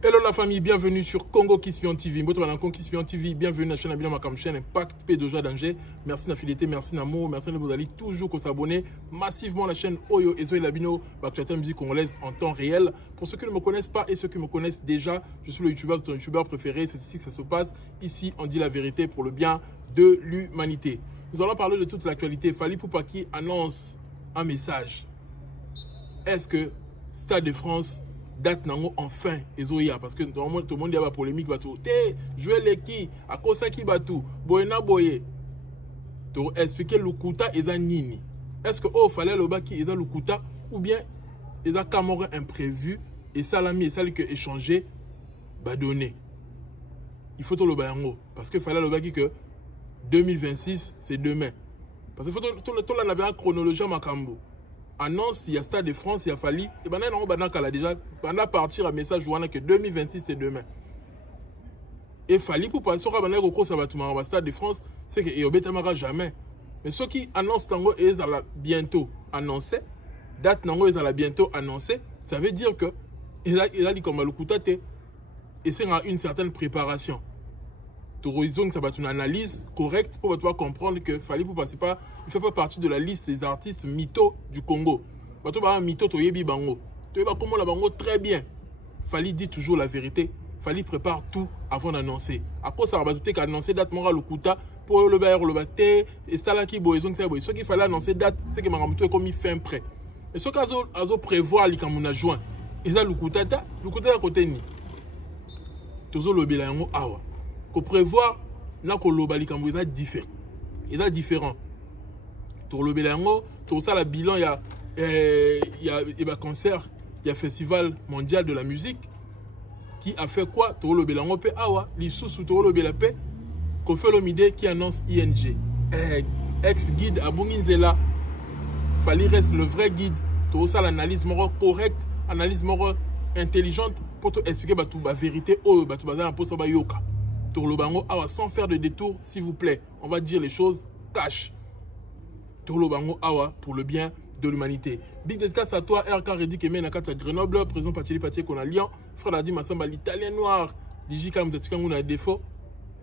Hello la famille, bienvenue sur Congo Kispion TV. Congo Kispion TV, bienvenue à la chaîne Abila Makam chaîne Impact P2J danger. Merci de la fidélité, merci d'amour, merci de vous aller toujours s'abonner massivement à la chaîne Oyo et Zoé Labino, l'actualité musique congolaise en temps réel. Pour ceux qui ne me connaissent pas et ceux qui me connaissent déjà, je suis le youtubeur, ton youtubeur préféré. C'est ici que ça se passe. Ici, on dit la vérité pour le bien de l'humanité. Nous allons parler de toute l'actualité. Fally Ipupa qui annonce un message. Est-ce que Stade de France date nango enfin ezoya parce que tout le monde y a la polémique batou te jouer les qui à cause qui batou boyena boye to expliquer lukuta eza nini. Est-ce que oh fallait le baki eza lukuta ou bien eza camora imprévu et salami et sali que échanger ba donner. Il faut tout le bayango parce que fallait le baki que 2026 c'est demain parce que faut tout la navire chronologie makambo. Annonce, il y a Stade de France, il y a Fally. Et maintenant, on a déjà partir un message que 2026 c'est demain. Et Fally pour passer au Stade de France, c'est que Eobetamara jamais. Mais ceux qui annoncent Tango et ils allaient bientôt annoncer, date Tango ils allaient bientôt annoncer, ça veut dire que il a dit comme le Koutate et c'est une certaine préparation. Tourisme, ça va être une analyse correcte pour pouvoir comprendre que Fally Ipupa il ne fait pas partie de la liste des artistes mythos du Congo. Mytho toyebi bango. Toyeba comment la bango très bien. Fally dit toujours la vérité. Fally prépare tout avant d'annoncer. Après ça va tout annoncer date mora lokuta pour le bayer le bate et ça là qui boyezon ça boy. Ce qu'il fallait annoncer date, c'est que maramuto est comme il fin prêt. Et ce qu'azo prévoir li kamuna juin. Et ça lokuta à côté ni. Tozo lobela yango awa. Pour prévoir, il est différent. Il est différent. Pour le bilan, pour ça, le bilan, il y a concert, il y a festival mondial de la musique qui a fait quoi? Pour le bilan, les sous pour le bilan, qu'on fait l'omide qui annonce ING. Ex-guide à Bunginzela, Fally reste le vrai guide. Pour ça, l'analyse correcte, analyse intelligente pour te expliquer la vérité. Sans faire de détour, s'il vous plaît. On va dire les choses cash. Tourlobango Awa pour le bien de l'humanité. Big dédicace à toi, RK Redi Kemé Nakata Grenoble, président Pacheli Paché qu'on a Lyon, frère Adi Massamba, l'italien noir, Digi Kam Tatikango na défaut,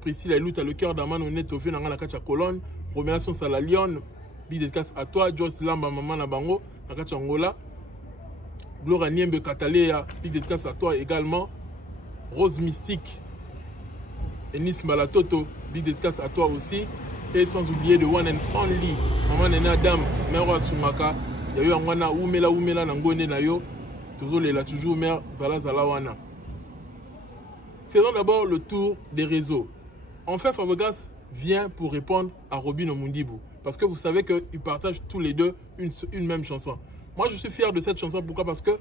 Priscilla Elouta, le cœur d'Aman, on est au fait dans la Kacha Colonne, Roméation Sala Lyon, big dédicace à toi, Joyce Lamba Maman Nabango, Nakacha Angola, Gloria Niembe Katalea, big dédicace à toi également, Rose Mystique, Enis Malatoto, big dédicace à toi aussi. Et sans oublier de one and only, Maman Nena Dame, Mero Sumaka, il y a eu un wana Oumela Nangone Nayo, toujours mère Zala Wana. Faisons d'abord le tour des réseaux. En fait, Fabregas vient pour répondre à Robin Omundibou. Parce que vous savez qu'ils partagent tous les deux une même chanson. Moi, je suis fier de cette chanson. Pourquoi? Parce que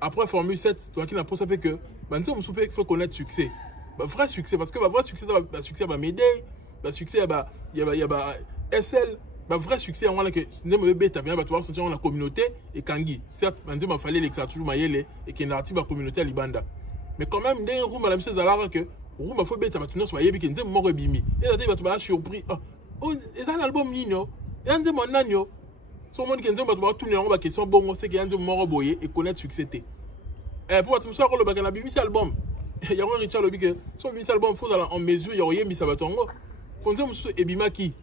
après Formule 7, toi qui n'as pas sapé que, il faut connaître succès. Vrai succès, parce que vrai succès va m'aider. Le succès, il y a SL, le vrai succès, on a la communauté et Kangi. Certes, il fallait que ça toujours maillé et qu'il y ait une communauté à Libanda. Mais quand même, il y a un room à la mise à que room a fait bête à tourner sur Mayebi qui est mort bimi. Et là, il va surpris. Oh, c'est un album nino. Il y a un mon agneau. Son monde qui est va tourner en bas question bon, c'est qu'il y a un mort boyé et connaître succès. Et pour être sûr, le bagage bimi c'est album. Il y a un Richard Lobby que son album, il faut en mesure, il y a un mis à batongo. Quand on a Ebimaki,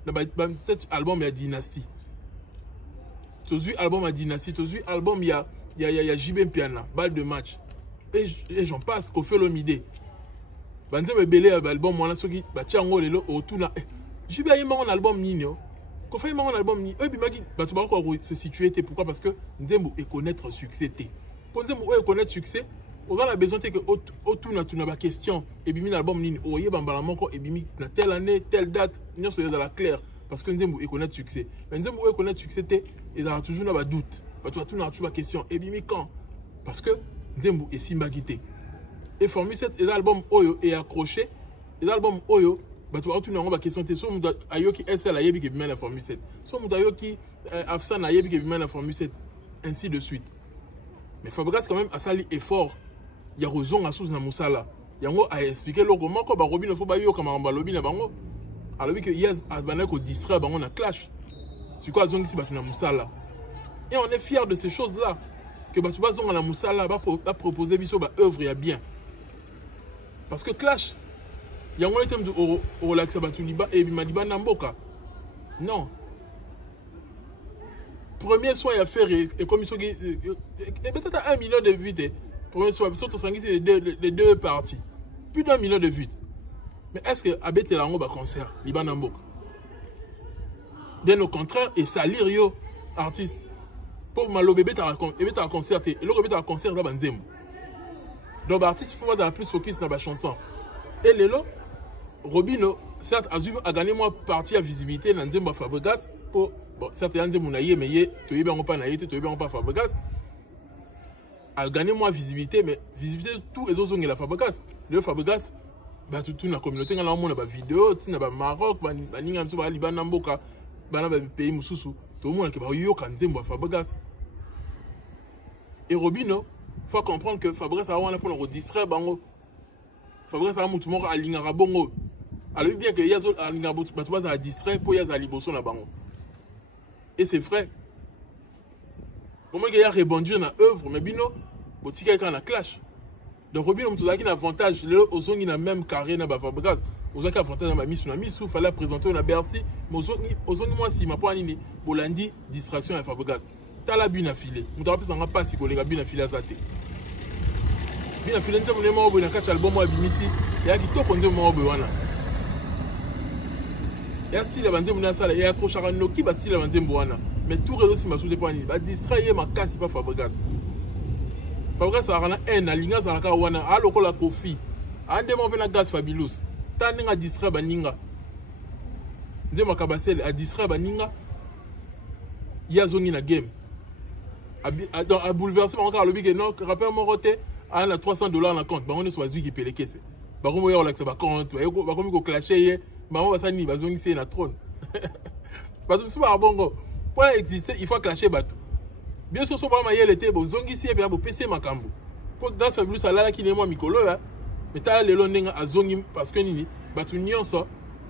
cet album il y a Dynasty. Tu as album à Dynasty, tu as album il y a JB Piana, balle de match. Et j'en passe, qu'on fait l'omidé. Banze me belé album, moi là, ceux qui tiango les lots autour là. JB a un album nino. Qu'on fait un album nino. Ebimaki, tu vas encore se situer. Pourquoi? Parce que nous aimons connaître succès. Quand nous aimons connaître succès, on a besoin que autour de la question et bimi l'album ni oye bambala moko et bimi na telle année telle date nous sommes dans la claire parce que nous aimons connaître succès mais nous aimons connaître succès et dans toujours na ba doute parce que tout na toujours la question et bimi quand parce que nous aimons et simbagité et Formule 7 et l'album oyo est accroché et l'album oyo bah tu vas tout na ba question te so muda ayoki SL ayebi ke bimi la Formule 7 so muda ayoki Afsan ayebi ke bimi la Formule 7 ainsi de suite mais Fabregas quand même a sali effort. Il y a raison à sous na musala. Il y a expliqué le comment que Robin ne faut pas yo comme un lobby na bango. Alors que hier à banako distrait bango na clash. C'est quoi zone ici ba na musala. Et on est fier de ces choses là que ba tu ba zone na musala ba proposer biso ba œuvre ya bien. Parce que clash, il y a un thème de relax Batouliba et Bimadiba Namboka. Non. Premier soin à faire et comme ils sont et peut-être à 1 million de vues. Premier soin, surtout les deux parties. Plus d'1 million de vues. Mais est-ce que Abete Lango va concert Liban Namboka? Bien au contraire, et salir yo artiste. Pour malo bébé t'as un concert et le bébé t'as un concert là banzemo. Donc l'artiste faut avoir plus focus dans la chanson. Et Lelo Robino certes a gagné moi partie à visibilité dans Nzembo Fabregas pour bon certes Nzembo na yé mais yé to yé bango pas na yé to yé bango pas Fabregas a gagné moi visibilité mais visibilité tout les autres ont la Fabregas. Le Fabregas bah tout la communauté dans le monde ba vidéo tina ba Maroc ba ninga mso ba Liban Namboka ba na ba pays mususu tout le monde qui ba yo kan Nzembo Fabregas. Et Robino faut comprendre que Fabregas a wana pour le distraire bango. Fabregas a mutu moko alingara bongo. Alors bien que yazo alingara batu ba distraire pour yaza liboso na bango. Et c'est vrai. Pour moi, il y a rebondi dans l'œuvre, mais bino, botika est en clash. Donc, Robino, il y a un avantage. Aux gens qui ont même carré dans la Fabregas. Aux gens qui ont un avantage dans la mission. Il fallait présenter dans Bercy. Mais aux gens moi, si je n'ai pas Bolandi, distraction à la Fabregas. Tu as la bune affilée. Je ne sais pas si tu as bune affilée à Zate. Bune affilée, tu as un album à Bimisi. Il y a qui t'a conduit au Morobuana. Il y a si la bande de Salle, il y a trop charano qui va si la bande de Mboana. Mais tout réseau si ma sous dépend, il va distraire ma casse pas Fabregas. Fabregas a un aligna za ka wana a loko la kofi. Ande mo na gas fabulous. Tande nga distraire baninga. Nzema kabasel a distraire baninga. Ya zongi na game. A bouleverser encore le big non rappel mon roté a na $300 na compte. Ba on est soisu qui paye les caisses. Ba ko mo yo la ba compte, ba ko mi ko clasher ye. Ba mo ba sani ba zongi c'est na trône. Parce que c'est pas bongo. Pour exister, il faut clasher bateau. Bien sûr, si on va l'été, bon, zongi si et bien PC makambo. Pour dans ce bleu salala qui n'est moi mikolo hein. Mais t'as les longs à zongi parce que nini, bateau nion ça,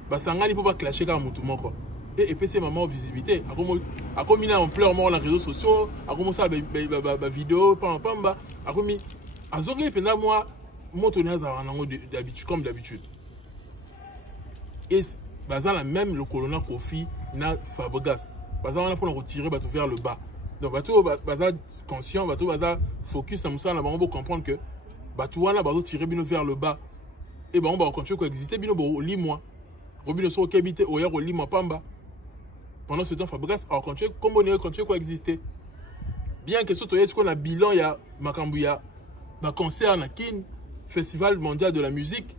bah sangani pour pas clasher comme mutu moko. Et PC maman visibilité. A comme il a en pleurs mort les réseaux sociaux, a commencé à vidéo, pamba, a comme à zongi pendant moi, mon tonnerre à d'habitude comme d'habitude. Et bah ça la même le colonna Kofi na Fabregas. Parce qu'on a pour retirer bateau vers le bas. Donc bateau baza conscient, bateau baza focus dans ça, on va comprendre que bateau wana bateau tirer bino vers le bas. Et ben on va continuer à exister bino bo limoi. Robino so kebite o yer o limoi pamba. Pendant ce temps Fabregas a continué comme on est continuer à exister. Bien que surtout est-ce qu'on a bilan il y a Makambuya, ba concert na Kin, Festival mondial de la musique,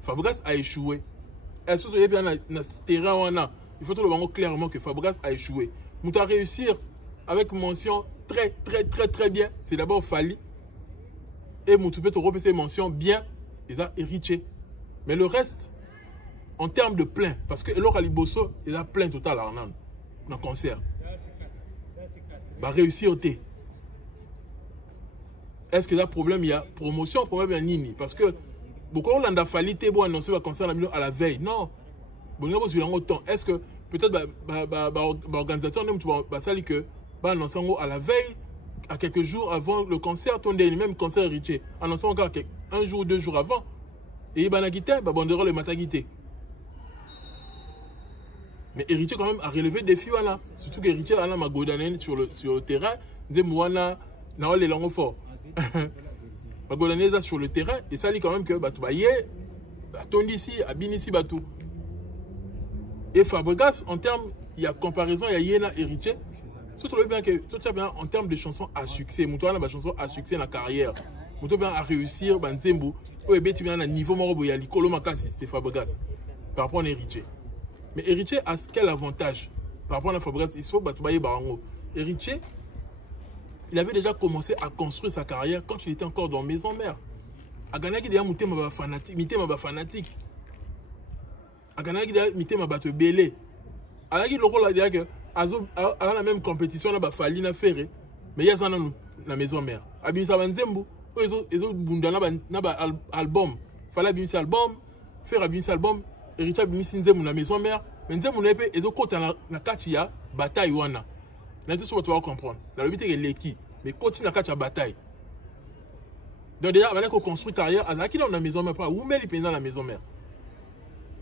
Fabregas a échoué. Est-ce que il y a bien na terrain wana. Il faut tout le monde clairement que Fabregas a échoué. Nous avons réussi avec mention très bien. C'est d'abord Fali. Et nous avons repérer mention bien. Il a hérité. Mais le reste, en termes de plein, parce que Elor Aliboso, il a plein total dans le concert. Il va réussir au thé. Est-ce qu'il y a problème? Il y a promotion, problème il y a Nini. Parce que beaucoup on a Fali, t'es bon annoncer le concert à la veille. Non. Est-ce que peut-être l'organisateur va saluer que annonçant à la veille, à quelques jours avant le concert, on a même concert héritier, annonçant encore un jour ou 2 jours avant, et il va banderoles le matagité. Mais héritier quand même a relevé des défis là, surtout qu'héritier a ma godanen sur le terrain, Zemouana, n'a les langues forts. Ma godanen sur le terrain, et ça dit quand même que Batoubaye, Tondi ici, Abin ici, Batou. Et Fabregas, en termes, il y a comparaison, il y a Yéna héritier. Surtout bien que, en termes de chansons à succès, Moutouana a chanson à succès dans la carrière. Moutouana a réussir, Banzembo, ou tu viens à un niveau moro, il y a l'icolo makasi, c'est Fabregas, par rapport à héritier. Mais héritier a quel avantage par rapport à Fabregas? Il faut Batoubaye Barango. Héritier, il avait déjà commencé à construire sa carrière quand il était encore dans Maison Mère. A Ghana, il y a un fanatique. Aganaki da mité ma bateau belé. Alaki le rôle là que à la même compétition là Fali na ferré. Mais il y a ça dans la maison mère. Abimisa banzembu, ils ont bundana na album. Fala abimisa album, faire abimisa album, héritier abimisa nzembu na maison mère. Mais nzembu na pe ils ont kota na katia bataille wana. Na tout ça tu vas comprendre. La lobité est l'équipe, mais continue na katia bataille. Donc déjà, avant qu'on construit carrière, à qui dans la maison mère, pas où met les dans la maison mère.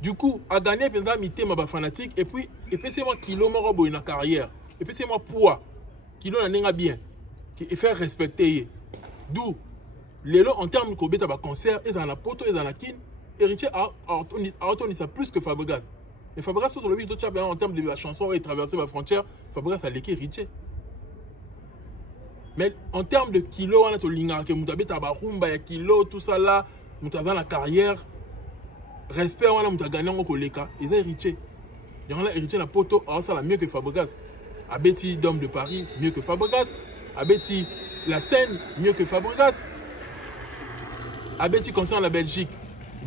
Du coup, à gagner pendant mité ma fanatique et puis c'est moi kilo mon robot une carrière. Et puis c'est moi poids kilo n'a bien et faire respecter. D'où les lots en termes de ba concert et dans la poto et dans la kin héritier a ça plus que Fabregas. Et Fabregas sur le but de en termes de la chanson et traverser la frontière, Fabregas a l'équipe héritier. Mais en termes de kilo, on a tout l'inga que mutabe tabarumba ya kilo tout ça là, mutazan la carrière. Respect, on a gagné en Koleka, ils ont hérité. Ils ont hérité la poto, ça la mieux que Fabregas. Abeti d'homme de Paris, mieux que Fabregas. Abeti la scène, mieux que Fabregas. Abeti concernant la Belgique,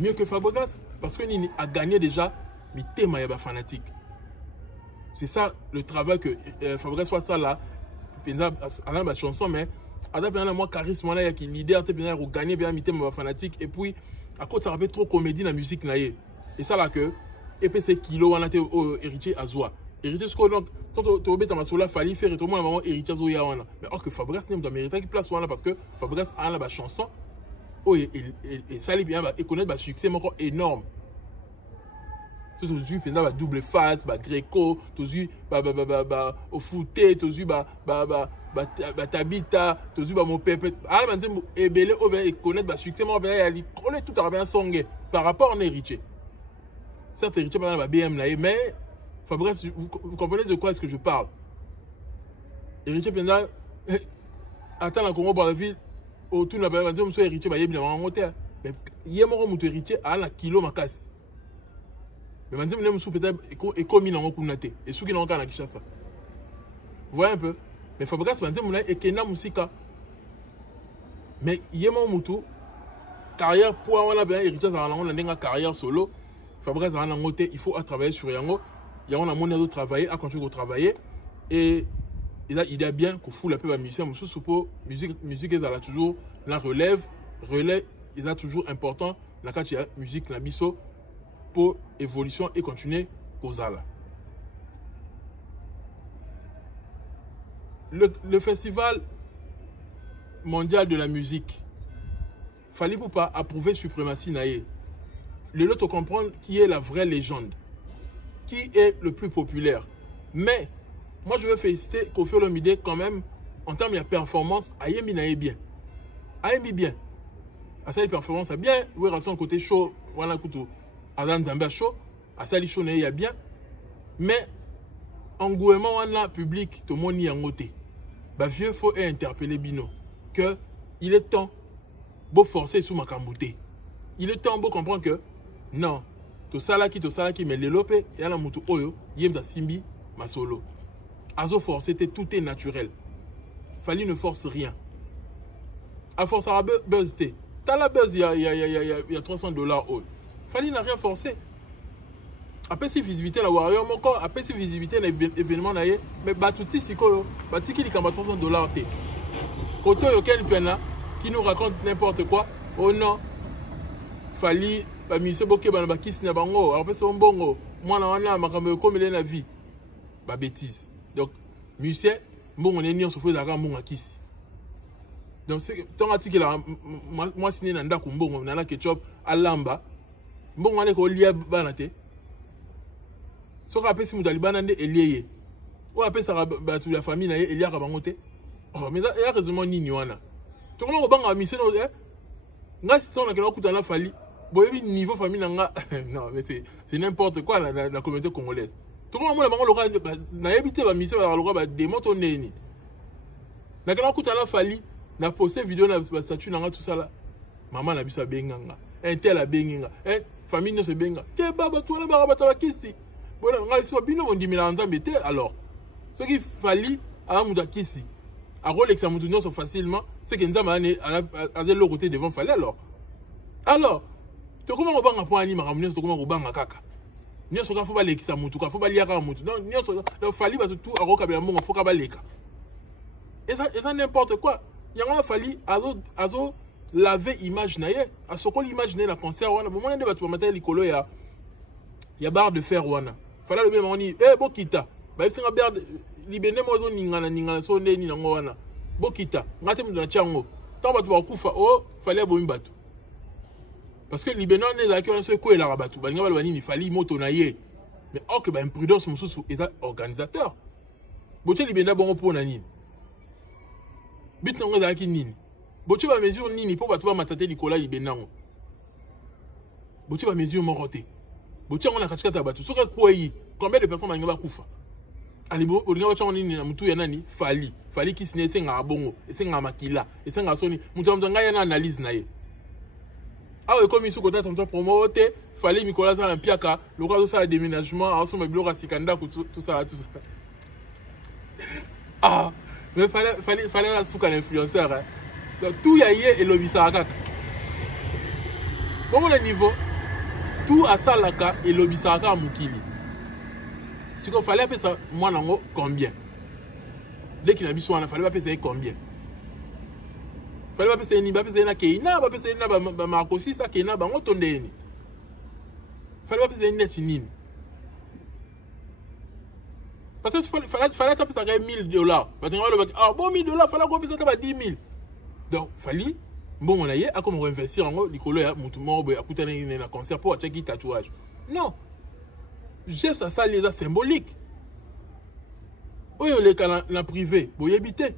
mieux que Fabregas. Parce qu'il a gagné déjà, mais thème est fanatique. C'est ça le travail que Fabregas soit ça là. À la chanson, mais à la moi charisme, il y a qui leader, il y a gagné bien mi thème fanatique. Et puis, à cause ça rappelle trop comédie dans la musique naïe. Et ça là que et puis c'est kilo on a été héritier à Zoa. Héritier ce que donc quand tu obéis dans ma fallait faire tout le monde vraiment héritier Zoya on. Mais or que Fabregas n'est pas mérité qui place là parce que Fabregas a la chanson et ça lui bien et connaître succès encore énorme. Tu as vu pendant la double face, Gréco, tu as vu au footé, tu as vu Tabita, tu as vu mon pépé. Ah, maintenant, et belé, et connaître le succès, moi, il connaît tout à bien songé par rapport à un héritier. Certes, héritier, par exemple, BM, mais Fabrice, vous comprenez de quoi est-ce que je parle? Héritier, pendant, attends, la Congo, par la ville, autour de la bataille, je suis héritier, il y a bien un moteur. Mais il y a mon héritier à la kilo, ma casse. Mais maintenant, je suis peut-être économie dans mon kunate. Et ceux qui n'ont qu'à ça. Vous voyez un peu? Mais Fabregas, maintenant, je suis un musica. Mais il y a mon moutou. Carrière pour avoir bien héritier, on a une carrière solo. Fabregas a un moté, il faut travailler sur Yango. Il y a un moyen de travailler, à continuer de travailler. Et là, il est bien qu'on fout la peu à musicien. Je suppose, musique, ils ont toujours la relève. Relais, il est toujours important. La quand il y a musique, la biso. Pour évolution et continuer aux ala. Le festival mondial de la musique, fallait pour pas approuver suprématie naïe. Le lot comprendre qui est la vraie légende, qui est le plus populaire. Mais moi je veux féliciter Koffi Olomide quand même en termes de performance, Ayemi naïe bien. Ayemi bien. À sa performance a bien, oui, à son côté chaud, voilà couteau. Adam Zambia chaud, à Sali chaud il y a bien, mais engouement on a public tout le monde y a ngoté. Bah vieux faut interpeller Bino que il est temps beau forcer sous ma cambouté. Il est temps beau comprendre que non, tout ça là qui mais lélopé et à la mutu oyo yem da simbi ma solo. Azo forcer tout est naturel. Fallait ne force rien. À force à buzz té. T'as la buzz il y a $300 oil. Fallait n'a rien forcé. Après si visibilité la warrior mon corps, après si visibilité l'événement naïe, mais batuti siko, batiki li kamba $300 té. Koto yokel pena qui nous raconte n'importe quoi. Oh non. Fallait ba musée boké ba na kisi na bango, après c'est bongo. Moi na wana makambo comme il est la vie. Ba bêtise. Donc musée bon on est ni on se fait d'argent bon à kisi. Donc c'est tant article là moi signé na ndako mbongo na la ketchup alamba. Bon, on est au lieu banate. Ce qu'on appelle si nous allons banander et lié. Ou appelle ça toute la famille et lié à bangote. Oh, mais il y a raisonnement ni niwana. Tout le monde va en mission. Nga si on a quelque chose dans la famille. Bon, niveau famille nga. Non, mais c'est n'importe quoi la communauté congolaise. Tout le monde va bango na éviter la mission à l'ora démonter neni. Na quelque chose dans la famille. Na posté vidéo na statut nga tout ça là. Maman na bisa benganga. Un tel a benga. Famille ne se benga. Te baba toi la baba tabakisi. Voilà, on a bino on dit mélange te alors. Ce qu'il fallait à muda kisi. À Rolex à mudu so facilement, c'est que nzama à de l'autre côté devant fallait alors. Alors, tu comment on banga pour ani maramunyo to comment on banga kaka. Nyo so ka faut ba lekisa mutu ka faut ba liaka mutu. Non, nyo so fallait ba tout à roka bela mongo faut ka ba leka. Et ça n'importe quoi. Il y a fallu azo laver image naie à ce qu'on imaginer la concert wana bon on ba tu matin likolo ya barre de fer wana fallait le même on dit bokita ba singa barre libene mozo ningana so neni nango wana bokita ngate mu na chango tant bato ba kufa oh fallait bomi bato parce que libénon les aki on se ko la bato ba ngaba ba nini fali moto na ye mais or que ba imprudence mususu est organisateur botie libenda bongo po na nini bit non za ki nini botie ba mesure nini po bato ba matate likola libenango botie ba mesure moroté botie on a katikata bato soka ko yi combien de personnes ba ngaba kufa alibo olinga bacha nini na mutu ya nani fali ki sine senga bongo esenga makila esenga soni mutu mzanga ya na analyse na ye awe comme isu kota tonto promote fali mikola za mpiaka lokwa ça déménagement aso mabilo ka sikanda tout ça ah mais fallait la souka l'influenceur hein. Donc tout ya ye et lobisa kaka bon le niveau tout à salaka et lobisa kaka mukili. Si il fallait appeler ça, moi, combien? Dès qu'il a mis son il fallait appeler ça combien? Il fallait appeler ça ni appeler ça Keina, appeler ça na Marcosi, ça Keina, on tonde ni. Il fallait appeler ça net nini. Parce que fallait appeler ça $1000. Ah bon $1000, fallait appeler ça 10 000. Donc fallait bon on a eu à comment réinvestir en l'école ya mutu mort à coûter un concert pour acheter tatouage. Non. Geste ça les a symbolique. Oyo le kana na privé, boye bité.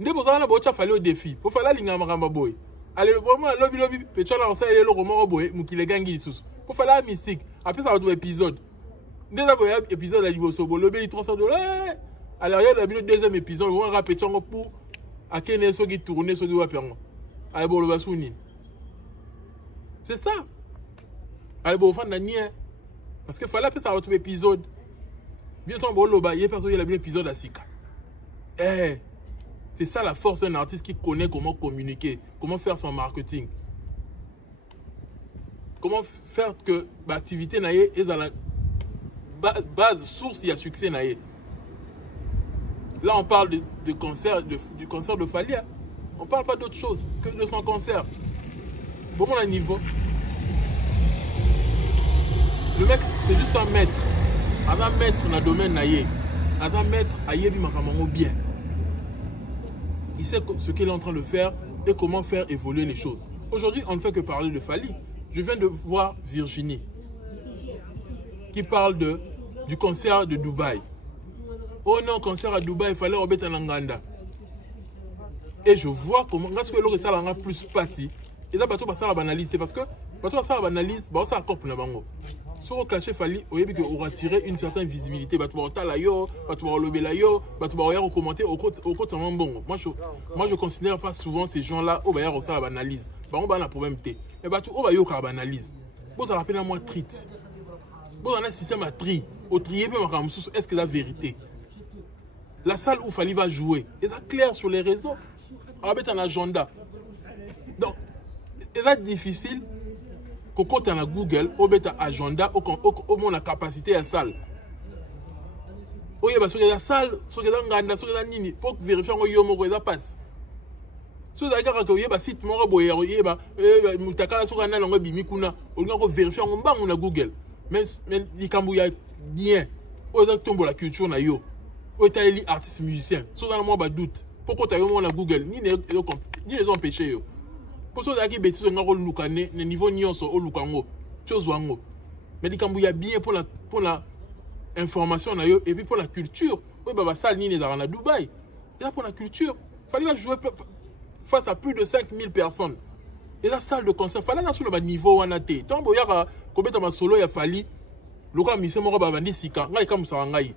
Ndebo za na bocha fallait au défi. Pour faire la linga makamba boy. Allez vraiment lobby pecha la ça le romo boy mukile gangi isusu. Pour faire la mystique. Après ça va tout épisode. Déjà boy épisode à liboso bo lobby $300. Alors il y a le deuxième épisode on va répéter encore pour akene so qui tourner so qui va permo. Allez bo lo basuni. C'est ça. Allez bo fan na nien. Parce qu'il fallait appeler ça autre épisode. Bientôt, il y a personne qui a un épisode à Sika. Eh, c'est ça la force d'un artiste qui connaît comment communiquer, comment faire son marketing. Comment faire que l'activité est dans la base, source, il y a succès. Là, on parle du concert de Fali. On ne parle pas d'autre chose que de son concert. Bon, on a un niveau. Le mec, c'est juste un maître. Un maître dans le domaine naïe. Un maître aïe bi makamango bien. Il sait ce qu'il est en train de faire et comment faire évoluer les choses. Aujourd'hui, on ne fait que parler de Fali. Je viens de voir Virginie qui parle du concert de Dubaï. Oh non, concert à Dubaï, il fallait remettre en Nganda. Et je vois comment, parce que l'autre ça l'a plus passé. Et là, bateau ça la banalise, c'est parce que bateau ça la banalise, bah ça accorde na bango. Sur le clash Fali, on aura tiré une certaine visibilité. Bateau ba la yo, bateau ba lobé la yo, bateau ba regarder commenter au côté ça bon. Moi je considère pas souvent ces gens-là au bayer ça la banalise. Bah on ba na problème té. Mais bateau au bayo ka banalise. Bon ça rappelle à moi treat. Bon on a un système à tri. Au trier peu est-ce que la vérité? La salle où Fali va jouer, est ça clair sur les réseaux? Avec un agenda. Donc, c'est difficile quand on a Google, on met un agenda, on a la capacité à la salle. Oui, parce que la salle, pour vérifier que ça passe. Si vous avez un site, vous avez vérifier on Google. Mais il y a bien. Vous avez la culture, vous avez artiste musicien. Si vous avez un doute, pourquoi tu as un Google, ni les empêcher. Pour ceux qui bêtisent au niveau nyonso au lukango, chose mais il y a bien pour la information et puis pour la culture. Oui, bah ça ni les à Dubaï. Et là pour la culture, il fallait jouer face à plus de 5000 personnes. Et la salle de concert, il fallait sur le niveau où on a été. Tant que il y a combien solo il a fallu le cas monsieur moro ba bandi sika, ngai comme ça ngai.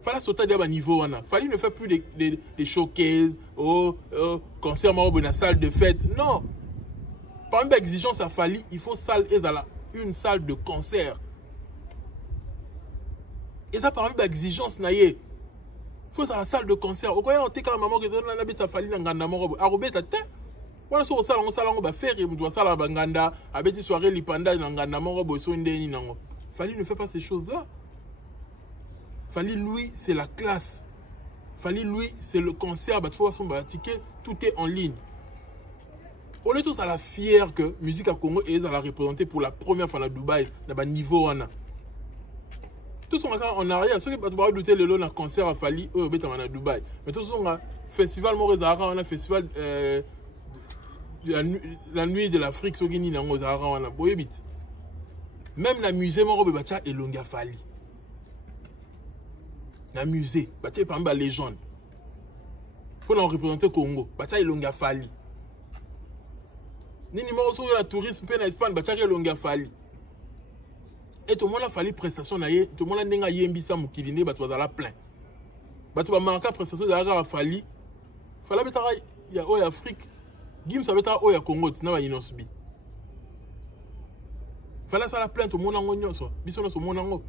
Fallait sauter à niveau on a. Fallait ne faire plus des showcases concert dans la salle de fête. Non. Parmi les exigences à Fali, il faut une salle de concert. Et ça parmi les exigences il faut la salle de concert. Au cas où on quand maman qui donne la bête à Fali dans Ganda moro. Arobé ta tête. Voilà sur ça on va faire et on doit ça la Banganda avec des soirées lipanda dans Ganda moro bo so ndeni nango. Fali ne fait pas ces choses-là. Fali, lui, c'est la classe. Fali, lui, c'est le concert. Bah, tu vois, son ticket, tout est en ligne. On est tous à la fière que Musique à Congo est à la représenter pour la première fois à Dubaï, dans le niveau. Tous sont en arrière. Ceux qui ont douté le long d'un concert à Fali, eux, ils sont à Dubaï. Mais tous sont à festival Morizara, on a festival la nuit de l'Afrique, ce qui est dans le même la musée, mon robe bacha et longa fali. La musée, bacha par exemple légende. Pour nous représenter Congo, bacha et longa fali. Ni numéro sur la tourisme, en Espagne, bacha et longa fali. Et tout le monde a fallu prestation naie, tout le monde a n'enga yembisa mukilinde, bacha bazala plein. Bacha ba manka prestation de la fali. Fala betara ya o Afrique. Gim ça betara o ya Congo, tina ba inosbi. Fala ça la plainte au monde en nyonso biso no so monde en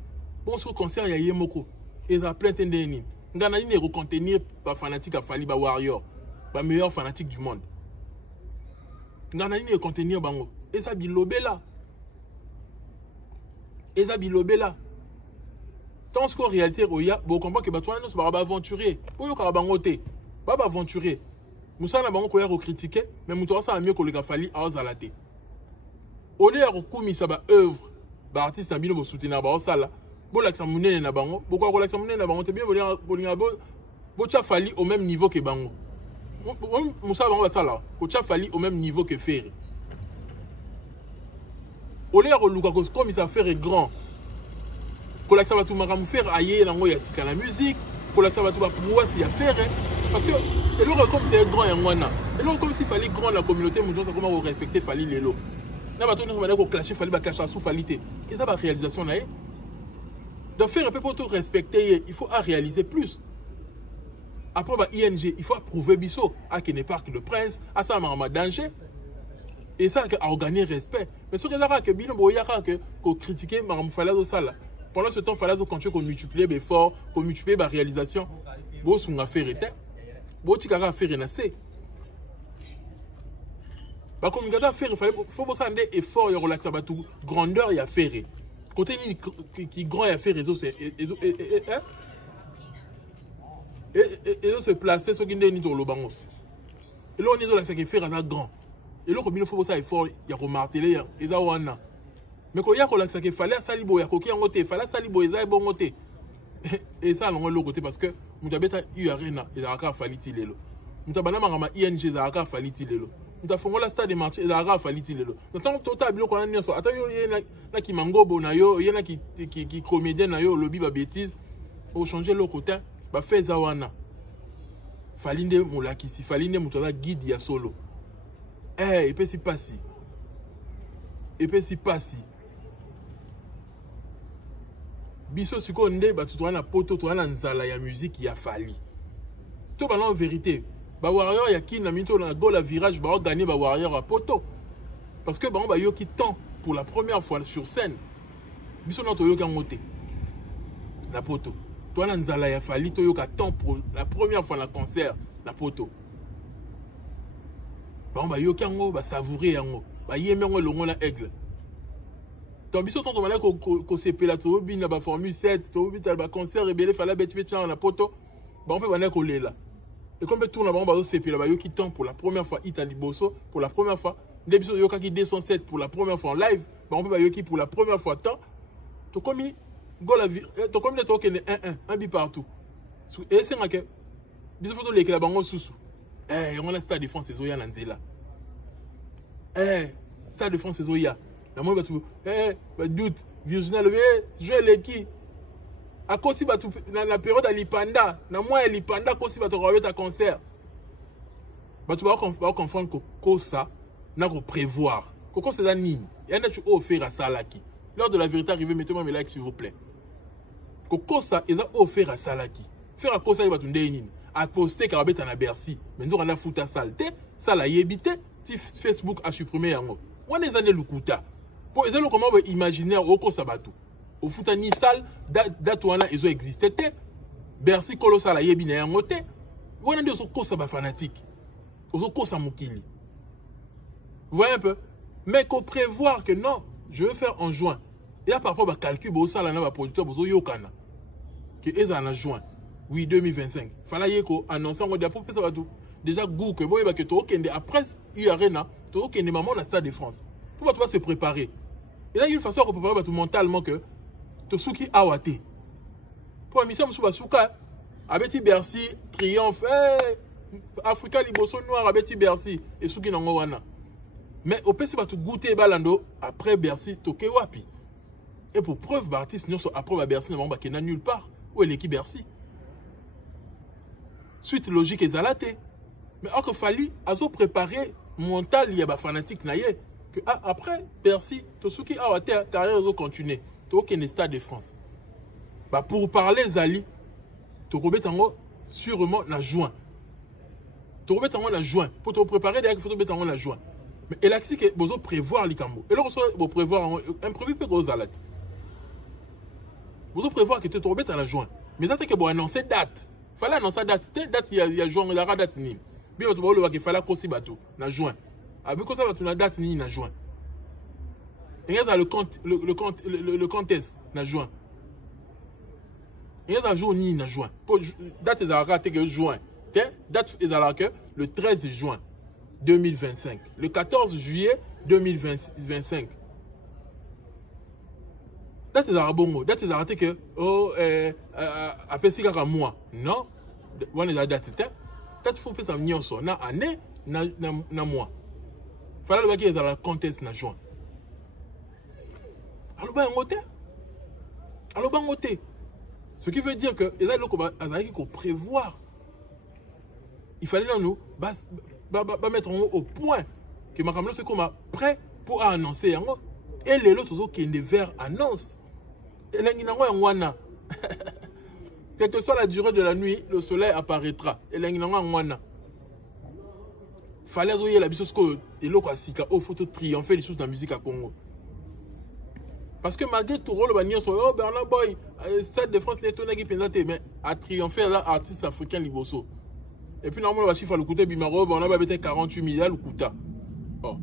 bon sur concert ya yemoko et ça plainte ndeni ngana ni recontenir ba fanatique a fali ba warrior ba meilleur fanatique du monde ngana ni contenir bango et ça bilobela tant que réalité oya bon comprend que ba toi no so ba aventurer pour yo ka bango te ba aventurer musa na bango ko ya critiquer mais muto ça mieux que le fali a ozalate. Au lieu de mettre ba œuvre, ba artiste na bino bo soutenir ba osala, bo l'accent munene na bango, pourquoi ko l'accent munene na bango te bien bo tia fali au même niveau que bango. Musa bango ba sala, ko tia fali au même niveau que Ferré. Au lieu de luka comme ça faire grand. Ko l'accent ba tout maramu faire aye nango ya sika la musique, ko l'accent ba tout ba pouvoir si ya faire parce que et le comme c'est grand en wana. Et le comme s'il fallait grand la communauté, nous ça comment respecter fali lelo. Na bato nous va clasher fallait ba clasher sous falité et ça ba réalisation là de faire un peu pour tout respecter il faut à réaliser plus après ba ING il faut prouver biso à qui n'est pas que le prince à ça ma danger et ça à organiser respect mais ce que ça que bino boyaka que critiquer maram falazo sala pendant ce temps falazo continuer qu'on multiplier les efforts qu'on multiplier ba réalisation bo sunga faire était bo tikaka faire na c'est comme il faut que ça ait effort et relaxer tout grandeur et affaire côté qui grand et affaire réseau c'est et se placer ce qui n'est ni dans le bango et là on est dans la qui fait un grand et là comme il faut ça effort il y a remartelé et ça wana mais quand il y a relaxer qu'il fallait salibo ya koki en côté fallait salibo et ça bon côté et ça on l'autre côté parce que mutabeta u arena et la ka faliti lelo mutabana mangama ING za ka faliti lelo nous avons la stade de marché et la rafale lelo. Nous avons total bilo qu'on a niaso. Attends yo na ki mangobo na yo, y en a qui comédien na yo lobby ba bêtise. Pour changer le côté, ba fait zawana. Falinde molaki si falinde mutoza guide ya solo. Eh, et puis si passi. Et puis si passi. Biso siko nde ba tu na poto to na nzala ya musique ya fali. To ba en vérité. Ba warrior ya ki na mito na goal à virage ba gagner ba warrior à poto parce que ba yo qui temps pour la première fois sur scène biso na to yo ka ngote na poto toi na nzala ya fali to yo ka temps pour la première fois na concert na poto ba yo ka ngo ba savourer yango ba yeme ngo longo na aigle to biso to mala ko sepela to bina ba formule 7 to bita ba concert rebelle fala bet na poto ba on peut ba ko lela. Et comme tout le monde c'est puis là qui temps pour la première fois Italie Bosso pour la première fois des bisous yoka qui 207 pour la première fois en live on peut yoki pour la première fois temps to comme go la vie to comme les tokens 1-1 un but partout et c'est que bisous photo les la bango sous on a stade de France ezoya na nzela stade de France ezoya na moi batu ba doute Virginal jouer l'équipe à cause dans la période à l'Ipanda, na moi l'Ipanda cause va te remettre à concert. Bah tu vas confondre que ça n'a que prévoir. Coco c'est un ligne. Il y en a tu offert à Salaki. Lors de la vérité arrivée, mettez-moi mes likes s'il vous plaît. Coco ça ils ont offert à Salaki. Faire à cause ça il va te donner à poster car bête en Bercy. Mais nous on a foutu à saleté, ça l'a yébité, si Facebook a supprimé yango. On est allé lukuta. Pour les comment imaginaire au cause ça batou. Au foutani sale date wana ils ont existé Bercy colossal yebi na yango te wana ndio so kosa ba fanatique so kosa mukili vous voyez un peu mais qu'on prévoir que non je veux faire en juin et à par rapport à calcul bo sala na ba producteur bozo yokana que eza en juin oui 2025 fala yeko annoncer ngo d'après ça va tout déjà goût que boye ba que to kende après U Arena to kende maman na Stade de France pour pas se préparer et là il y a une façon de préparer tout mentalement que Tosuki Awate. Pour la mission, Souka, Abeti Bercy, triomphe, Africa Liboso Noir, Abeti Bercy, et Souki Nangowana. Mais au PC, tu goûter balando après Bercy, toké wapi. Et pour preuve, l'artiste, après Bercy, il n'y a nulle part. Où est l'équipe Bercy? Suite logique et zalate. Mais alors qu'il fallait, azo préparer mental, il y a des fanatiques naïe. Que après Bercy, tout ce qui a été carrière azo continuer. Tout aucun stade de France. Bah pour parler Zali, tu remets en sûrement la juin. Tu remets en la juin. Pour te préparer, il faut te mettre en la juin. Mais il a dit que vous prévoir les cambo. Et là, vous prévoir un prévu peu gros zalate. Vous prévoir que tu te remettes en la juin. Mais ça, c'est que vous annoncez date. Il fallait annoncer date. Date, il y a juin, il y a date. Bien, il fallait qu'on bateau. En juin. Avec ça, tu as date ni en juin. Et il y a le contest en juin. Il y a un jour ni en juin. Date est à que juin. Date est à le 13 juin 2025. Le 14 juillet 2025. Date est à bongo. Date est à que après 6 mois. Non. On est à date. Date faut faire ça nyonso na année na mois. Fallait le qu'il est à la contest en juin. Alors ben ngoté. Alors ben ngoté. Ce qui veut dire que il y a prévoir. Il fallait nous mettre au point que ma caméra c'est comme prêt pour annoncer. Et les autres qui sont vers annonce. Et là, quelle que soit la durée de la nuit, le soleil apparaîtra. Et là, il fallait que la biso et l'eau au photo triompher les choses de la musique à Congo. Parce que malgré tout, le bagnon sur Bernard Boy, Stade de France, mais a triomphé l'artiste africain Liboso. Et puis normalement, le chiffre le coûté Bimaro, on a peut-être 48 milliards le coûta. Oh.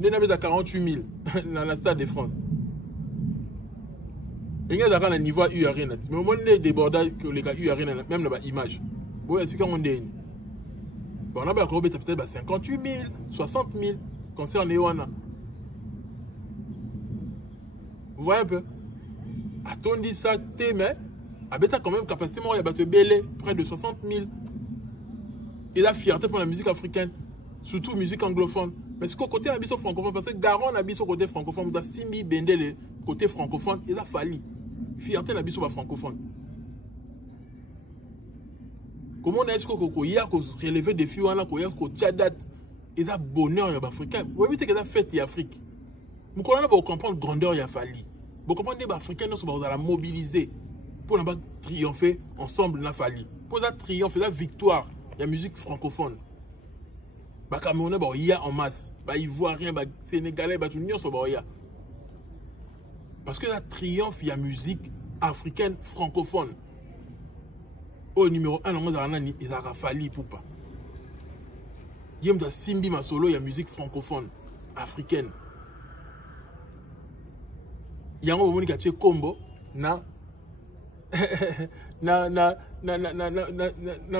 On a peut-être 48 000 dans la Stade de France. Il y a un niveau URN. Mais au moment où les débordages que les gars URN, même là-bas, image. Bon, est-ce qu'on est on a peut-être 58 000, 60 000 concerts néoana. Vous voyez un peu? Attendez ça, mais avec quand même capacité, il y a près de 60 000. Et la fierté pour la musique africaine, surtout musique anglophone. Mais ce côté la biso francophone, parce que Garon la biso côté francophone, vous avez 6 000 bendés côté francophone, il a fallu. Fierté la biso francophone. Comment est-ce qu'il y a relevé des filles, il y a tchadat, il y a bonheur africain. Vous voyez que c'est fête d'Afrique. Vous comprendre la grandeur il a fallu. Vous comprenez que les Africains sont mobilisés pour triompher ensemble. Pour la triomphe, la victoire, il y a musique francophone. Les Camerounais, il y a en masse. Les Ivoiriens, les Sénégalais, tout le monde. Parce que la triomphe, il y a musique africaine francophone. Au numéro 1, il y a Rafali Poupa. Il y a Simbi Masolo, il y a musique francophone africaine. Il y a un moment qui a combo na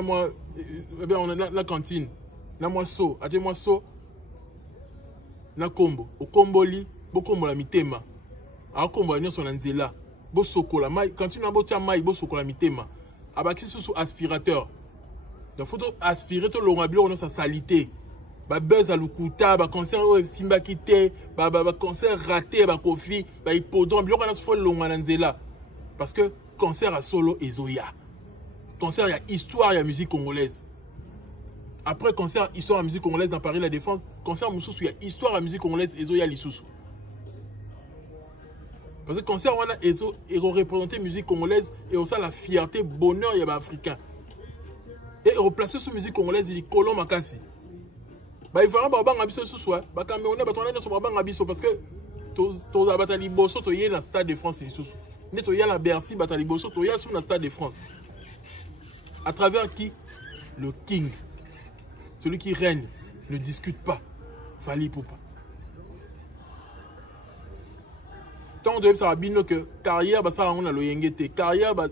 moi la cantine na moi so ate moi so na combo au combo li bo combo la mitema a combo ni so na nzela bo sokola mai cantine na bo tia mai bo sokola mitema abaki sous aspirateur donc faut aspirer to longa bilo on sa salité ba buzz à lukuta ba concert simba kité ba concert raté ba kofi ba hippodrome bilo kana faut longa na nzela parce que concert à solo ezoya concert il y a histoire il y a musique congolaise après concert histoire à musique congolaise dans Paris la Défense concert mususu il y a histoire à musique congolaise ezoya lisusu parce que concert on a ezo et représenter musique congolaise et aussi la fierté bonheur il y a africain et replacer sous musique congolaise il colon makasi. Il faut que biso soir ba Camerounais ba tona so ba biso parce que to abatali boso to yé dans Stade de France lisusu ne to yé la Bercy batali boso to yé sur le Stade de France à travers qui le king celui qui règne ne discute pas Fally Ipupa tant de ça bino que carrière ba ça on a lo yengete carrière ba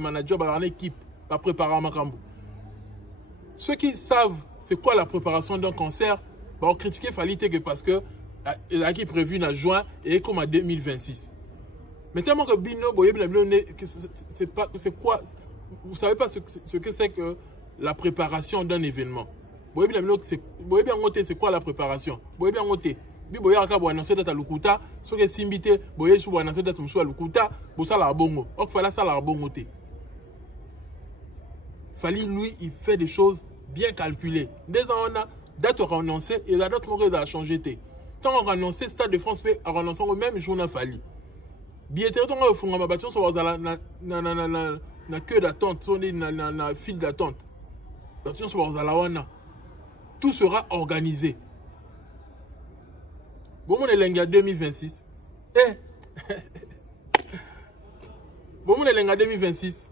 manager ba équipe ba préparer makambo ceux qui savent c'est quoi la préparation d'un concert? On critiquer Fally que parce que il a qui prévu en juin et comme en 2026. Mais tellement que Bino, c'est pas c'est quoi? Vous savez pas ce que c'est que la préparation d'un événement. C'est quoi la préparation? Biboya aka bo annoncer date à Lukuta, so que simbité, boye sou bo annoncer date musu à Lukuta, bo ça la bongo. Ok fala ça la bongo te. Fali lui, il fait des choses bien calculées. Dès on a date annoncée et la date mauvaise a changé te. Tant on annoncé Stade de France peut annoncer au même jour na Fali. Billetterie ton au fond ma bâtiment so na queue d'attente, so na file d'attente. Bâtiment so la wana. Tout sera organisé. Bon, on est lenga 2026. Bon, on est lenga 2026.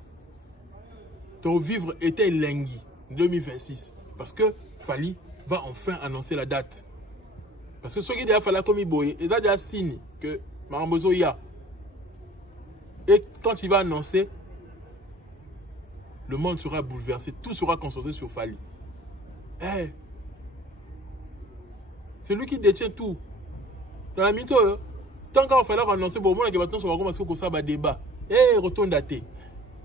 Ton vivre était lengi 2026. Parce que Fali va enfin annoncer la date. Parce que ce qui a fallu comme il boye, il a déjà signé que Marambozo y a. Et quand il va annoncer, le monde sera bouleversé. Tout sera concentré sur Fali. C'est lui qui détient tout. Dans la mytho, tant qu'on fait annoncer, bon, moi, maintenant, on va commencer à faire un débat. Retourne daté.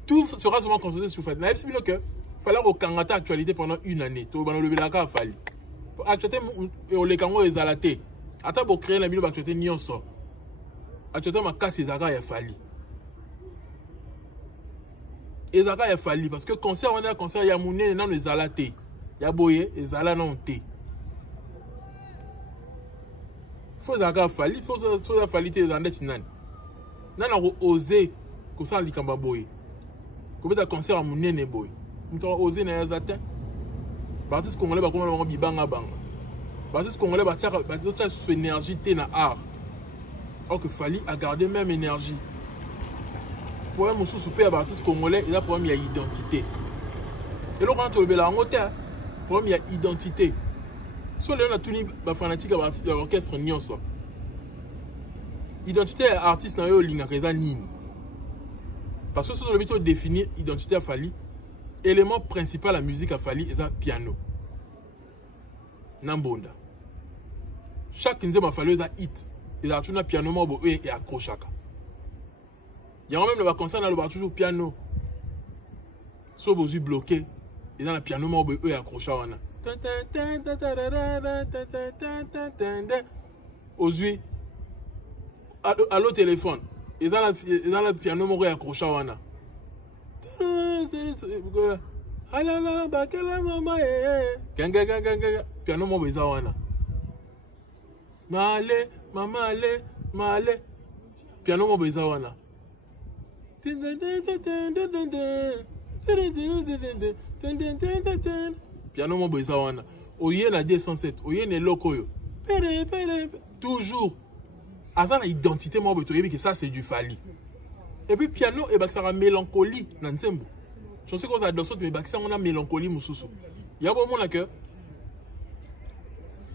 Tout sera souvent concentré sur Fali. Il fallait au Kangata actualité pendant une année. Tout le monde a fallu. Actualité, on les Kango est alaté. Attends, pour créer la vidéo actualité, n'y en sort. Actualité, ma casse, les agas, il a fallu. Les agas, il a fallu. Parce que concert, on a un concert, il y a mouné, non, les alaté. Il y a boye, les alas, non, té. Faut que Fali, faut que Fali te dans des nan. Nan a osé que ça likamba boy. Comme ça concert à mon nene boy. On a osé na yazatin. Baptiste congolais ba comment bibanga banga. Baptiste congolais ba tia son énergie té na art. Or que Fali a gardé même énergie. Problème sous super Baptiste congolais, il a problème il y a identité. Et là quand on le la ngoté, problème il y a identité. So on a tout les fanatiques de l'orchestre nyonso. Identité artiste na yo linga keza nini. Parce que ce sont le but de définir identité à Fali. Élément principal à la musique à Fali est le piano. Nambonda. Chaque nzema Fali est un hit. Il a toujours un piano mort et accrochaka. Il y a même le concert dans le toujours piano. So bozu bloqué. Et dans le piano mort et accrochaka. Aujourd'hui, allô téléphone. Ils ont le piano mort accroché à wana. Piano mort beza wana. Male, mama ale, male. Piano mort beza wana. Piano mort beza wana. Oye na 207, oye ne lokoyo. Toujours. Azan la identité moi betoyebi que ça c'est du Fali. Et puis piano et bah ça a mélancolie dans nzembo. Je sais qu'on a dans mais bah ça on a mélancolie mususu. Il y a bon moment que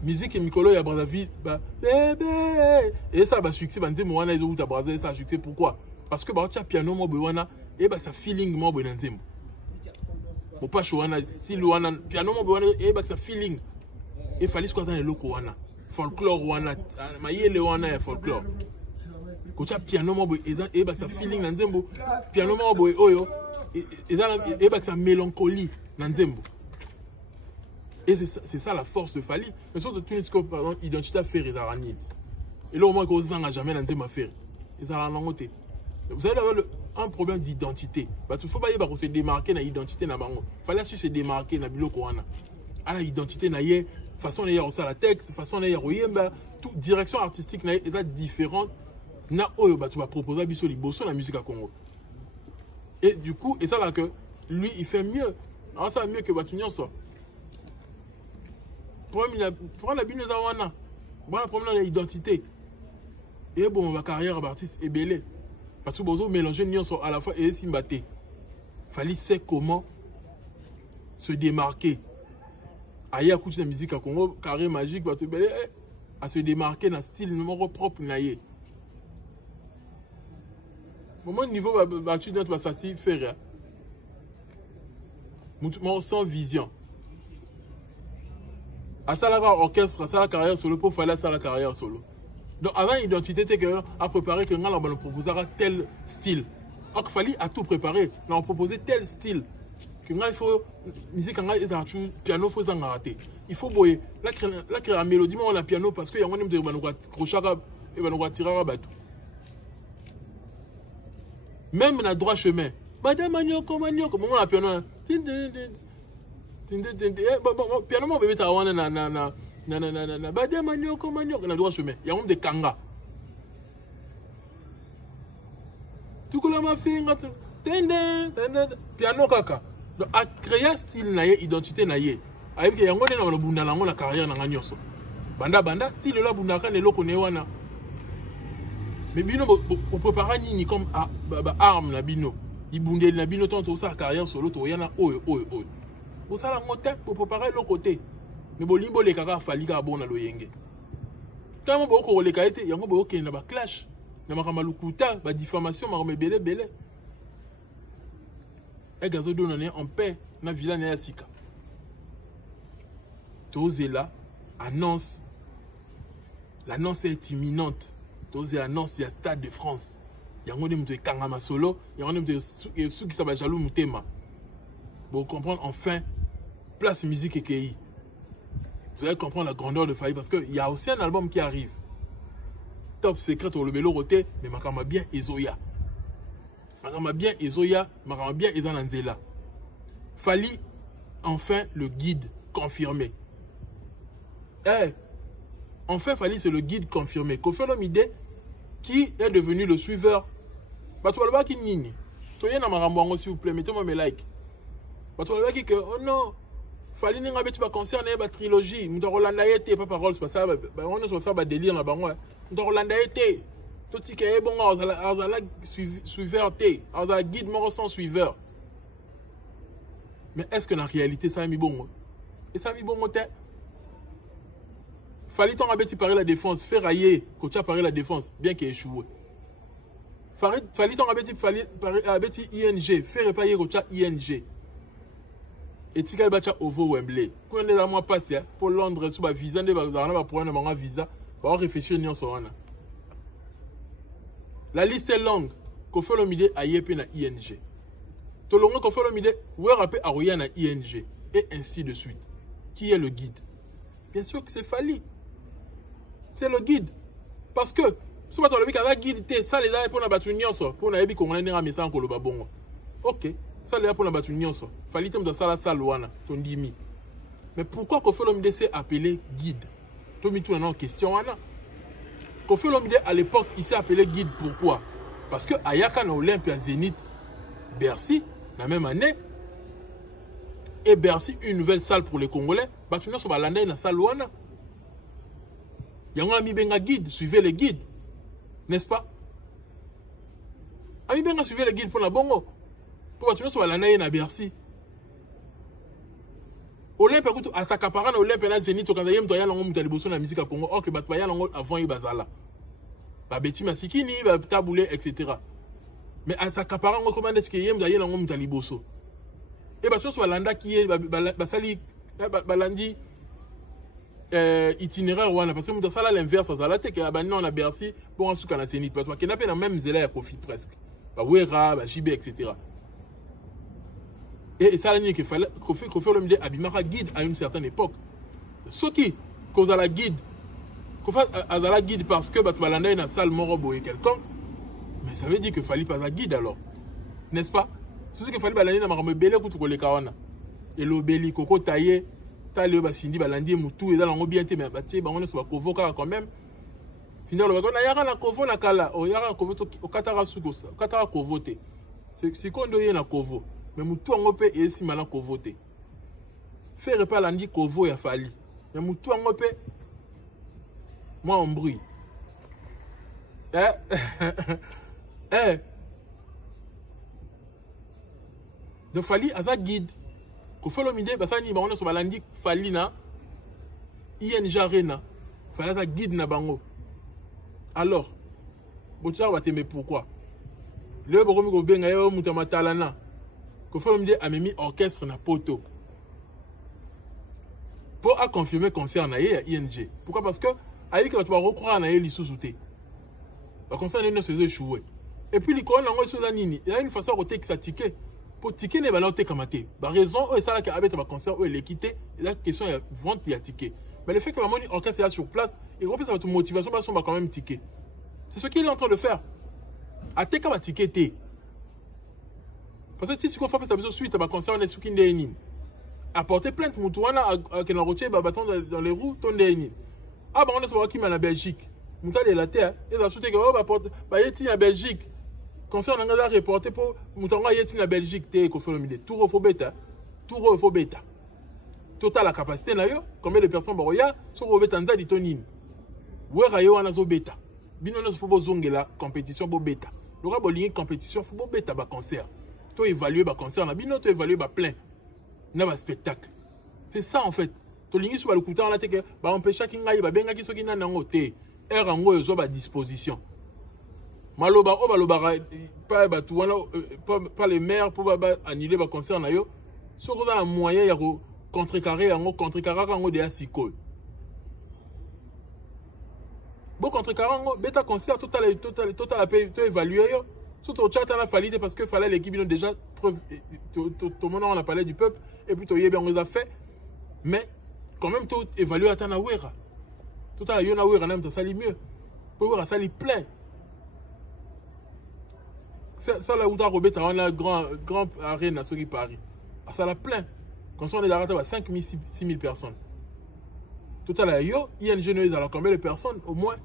musique et Mikolo ya Brazzaville bah bébé et ça bah succès bah nzembo wana ils ont ta Brazzaville ça succès pourquoi? Parce que bah tu as piano moi wana et bah ça feeling moi dans nzembo. Pour pas choisir si le wana piano moi wana et bah ça feeling. Et Fali quoi dans le loko wana. Folklore wana mayele wana ya folklore kocha piano mo boy et ba sa feeling na nzembo piano mo boy oyo et ba sa mélancolie na nzembo et c'est ça la force de Fali mais surtout tout ce que par exemple identité à faire ezarani et là au moins qu'on zanga jamais na nzembo faire ezarana ngote vous allez avoir un problème d'identité parce qu'il faut pas y ba ko se démarquer na identité na bango fallait se démarquer na biloko wana à la identité na yé façon d'ailleurs ça la texte façon d'ailleurs toute direction artistique est différente na oyo ba tu vas proposer biso liboso la musique à Congo et du coup et ça là que lui il fait mieux alors ça mieux que Batunyon ça pour la bine za wana bon problème de l'identité et bon ma carrière d'artiste est belle parce que bozo mélanger nyonso à la fois et simbaté Fali sait comment se démarquer. Aïe à écouter la musique à Congo, carré magique, à se démarquer dans le style numéro propre. Mon niveau battu dans le sassi faire. Mon sans vision. À ça la orchestre, à ça la carrière solo, pour faire ça la carrière solo. Donc avant l'identité, c'est que à préparer que on nous proposera tel style. Alors qu'il fallait à tout préparer, on proposé tel style. Que il faut musique en piano faut s'en rater il faut boyer. Là, créer la mélodie, on a piano parce que y a un homme de crochara et va tirer à bateau. Même dans droit chemin. Madame Manioko, comment on a piano? Piano, mon bébé, t'as na Madame Manioko, dans droit chemin. Il y a un homme de kanga. Tout le monde fait piano kaka. Donc, à créer style naie, identité naie. Avec que yango na bunda lango na carrière na nyoso. Banda, si le la bunda kan le loko ne wana. Mais bino on prépare nini comme arme na bino. Ibundeli na bino tonto sa carrière solo to yana oyo. Pour ça la montée pour préparer l'autre côté. Mais bon limbo le kaka fali ka bon na loyenge. Tamo bo ko le kaite yango bo ke na ba clash. Na makamalukuta ba diffamation ma belé. Et gazo donné en paix na villa na sika. Tozé là annonce. L'annonce est imminente. Tozé annonce il y a Stade de France. Yango de mute kangama solo, yango de mute sou qui s'aba jalou mutema. Pour comprendre enfin place musique et KI. Vous allez comprendre la grandeur de Fally parce qu'il y a aussi un album qui arrive. Top secret pour le bélo roté, mais makama bien Ezoya. Makama bien Ezoya, makama bien Ezananzela. Fally, enfin le guide confirmé. Enfin Fally c'est le guide confirmé. Koffi Olomide qui est devenu le suiveur. Batoualba qui nini. Soyez dans ma rambo s'il vous plaît, mettez-moi mes likes. Batoualba qui que oh non. Fally n'enga beti ba concert na ba trilogie. Muta Rolanda été pas parole c'est pas ça. On ne soit ça ba délire na bango. Muta Rolanda été. Tout ce qui est bon azala suiveur té. Azala guide moro sans suiveur. Mais est-ce que dans la réalité ça a mis bon? Et ça a mis bon té. Fally ton abeti parler la défense, fait railler, coach a parler la défense, bien qu'il ait échoué. Fally ton abeti ING, fait repayer coach a ING. Et Tikal Bacha Ovo Wembley. Quand on est à moi passé pour Londres sous ma visa, on va prendre un visa, on va réfléchir sur ça. La liste est longue. Koffi Olomide a yépé na ING. Tout le monde Koffi Olomide, où est rappé Aroya na ING. Et ainsi de suite. Qui est le guide? Bien sûr que c'est Fally. C'est le guide. Parce que, si vous avez un guide, ça les a pour la battu nyonso. Pour la qu'on a un message pour le babongo. Ok, ça les a pour la battu nyonso. Fally tem dans la salle wana, ton dimi. Mais pourquoi Koffi Olomide s'est appelé guide? Tout mis tout en question wana. Koffi Olomide à l'époque, il s'est appelé guide. Pourquoi? Parce que Ayaka na Olympia Zénith, Bercy, la même année, et Bercy, une nouvelle salle pour les Congolais, battu nyonso balanda na salle wana. Yango ami benga guide, suivez les guides. N'est-ce pas? Ami benga suivez les guides pour la bongo. Pour que tu ne sois la naïe na Bercy. Olympe écoute à sa caparane Olympe na Zénith au Canada to ya lango mutaliboso na musique à Congo. OK, bat pa ya lango avant y bazala. Ba beti masikini, ba taboulé etc. Mais à sa caparane recommande que yem da ya lango mutaliboso. Et ba soit landa qui est ba sali balandi itinéraire wana parce que dans ça l'inverse ça la tête que non on a Bercy pour en souka na Zénith parce que n'a pas la même zela ya Koffi presque ba Wera ba JB etc. Et ça la que fallait Koffi Olomide abimaka guide à une certaine époque ce qui cause à la guide Koffi à la guide parce que ba balanda une salle moro boye quelqu'un mais ça veut dire que Fally pas la guide alors n'est-ce pas ce que Fally balanda na makambe belé kutu ko le kawana et l'obéli koko taillé Tali basindi balandi mutu eza lango bien te mais batie bango so ba convoquer quand même sinon le bakona yaka na convo na kala o yaka convo to okataka suko sa okataka convo te c'est kondo ye na convo mais mutu ngo pe esi mala convo te faire pas landi convo ya Fally mais mutu ngo pe moi en bruit de Fally aza guide Koffi Olomide basani ba on so balandi Fally na ING Arena Fally za guide na bango alors botia ba tembe pourquoi le bokomi ko benga yo mutamatala na Koffi Olomide a mis orchestre na poto pour a confirmer concert na ye à ING pourquoi parce que ayi que tu vas recroire na ye lisusu te ba concert ne se jouer et puis l'icône ngo so za nini il y a une façon de roter qui ça ticket pour ticket ne bala te kamate ba raison et ça là qui avec ba concert ou l'équité la question est vente il y a ticket mais le fait que maman orchestre est là sur place il repose votre motivation ba son ba quand même ticket c'est ce qu'il est en train de faire a te kama ticket te parce que si qu'on fait ça besoin suite ba concert on est sous qui ndeni apporter plainte mutuana que na routier ba bâton dans les roues ton ndeni ah bah on est sur qui en Belgique muta de la terre et ça soute que oh ba porte ba yeti en Belgique concert on a reporté pour mutanga yeti en Belgique te ko faire le tour fo beta total la capacité na yo combien de personnes ba ya sur ko beta nzadi tonini wera yo wana zo beta bino no fo bozongela compétition bo beta loka bolingi compétition fo bo beta ba concert to évaluer ba concert na bino to évaluer ba plein na ba spectacle c'est ça en fait to lingi sur ba lokuta na te que ba empêcher ki ngai ba benga ki soki na nango te erango yo zo ba disposition maloba o baloba pas batu wana pas les maires pour ba annuler ba concert na yo soko za na moyen ya ko contrecarrer yango de asiko bon contrecarrer yango beta concert total a paye to évaluer yo surtout chat na falité parce que fallait l'équipe ils ont déjà preuve tout le monde on a parlé du peuple et puis to yé bien on les a fait mais quand même tout évaluer atana wera total yo na wera même ça li mieux pour wera ça li plein ça là où tu as Robert on a grand arène à ceux qui Paris ça la plein quand on est d'arrêter à 5 000 6 000 personnes total là yo ING nous dans combien de personnes au moins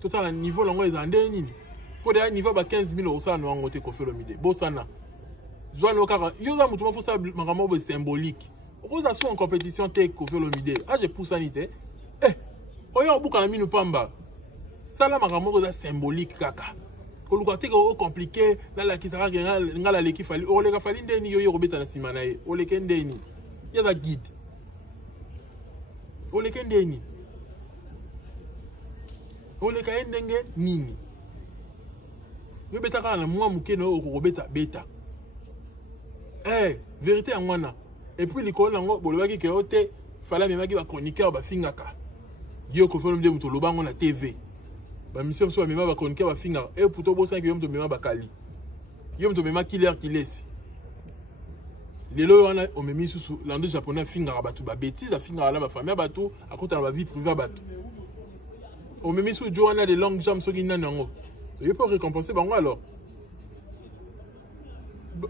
total à niveau longo ils en dernier pour des niveau ba 15 000 au ça nous en côté ko faire le midi bosana joie no kaka yo za mutu faut ça makambo symbolique oza so en compétition te ko faire le midi ah je pousse sanité oyo buka na minu pamba ça là makambo za symbolique kaka koluka te ko compliqué na la kisaka ngala leki fali o le ka fali ndeni yo robeta na sima na ye o le kendeni ya za guide o le kendeni o le ka ndenge nini yo beta kana mwa muke no o robeta beta vérité en wana et puis likolo nango bolobaki ke ote fala memaki ba chroniqueur ba fingaka yo ko folo mde muto lobango na TV ba mission so mema ba chroniqueur ba fingaka et puto bo 5 yo mto mema ba kali yo mto mema killer kilesi lelo wana o memi susu lando japonais fingaka batu ba bêtise a fingaka la ba famille batu akota na ba vie privée batu o memi su jo wana de longue jam so kinana nango yo peut récompenser bango alors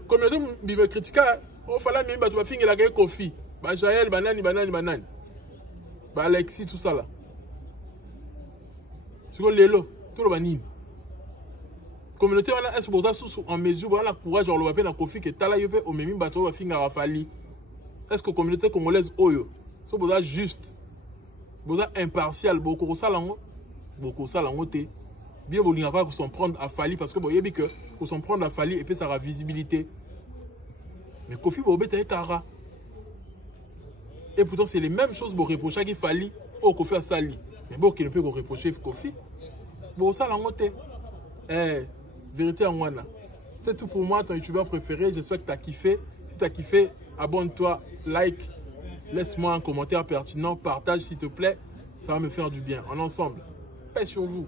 comme les gens critiquent on fallait même batu ba fingela ke Kofi ba Jaël banani ba Alexis tout ça là sur lelo tout le banini communauté wana est-ce que vous en mesure wana courage on le na Kofi que tala yo pe o memi batu ba finga rafali est-ce que communauté congolaise oyo so boza juste boza impartial beaucoup ça lango te bien bolinga pas s'en prendre à Fali parce que boyebi que pour s'en prendre à Fali et puis ça a visibilité mais Kofi bobeta kara et pourtant c'est les mêmes choses pour reprocher qu'il Fali au Kofi a sali mais bon qui ne peut reprocher Kofi bon ça langote vérité en wana c'était tout pour moi ton youtubeur préféré j'espère que tu as kiffé si tu as kiffé abonne-toi like laisse-moi un commentaire pertinent partage s'il te plaît ça va me faire du bien en ensemble paix sur vous.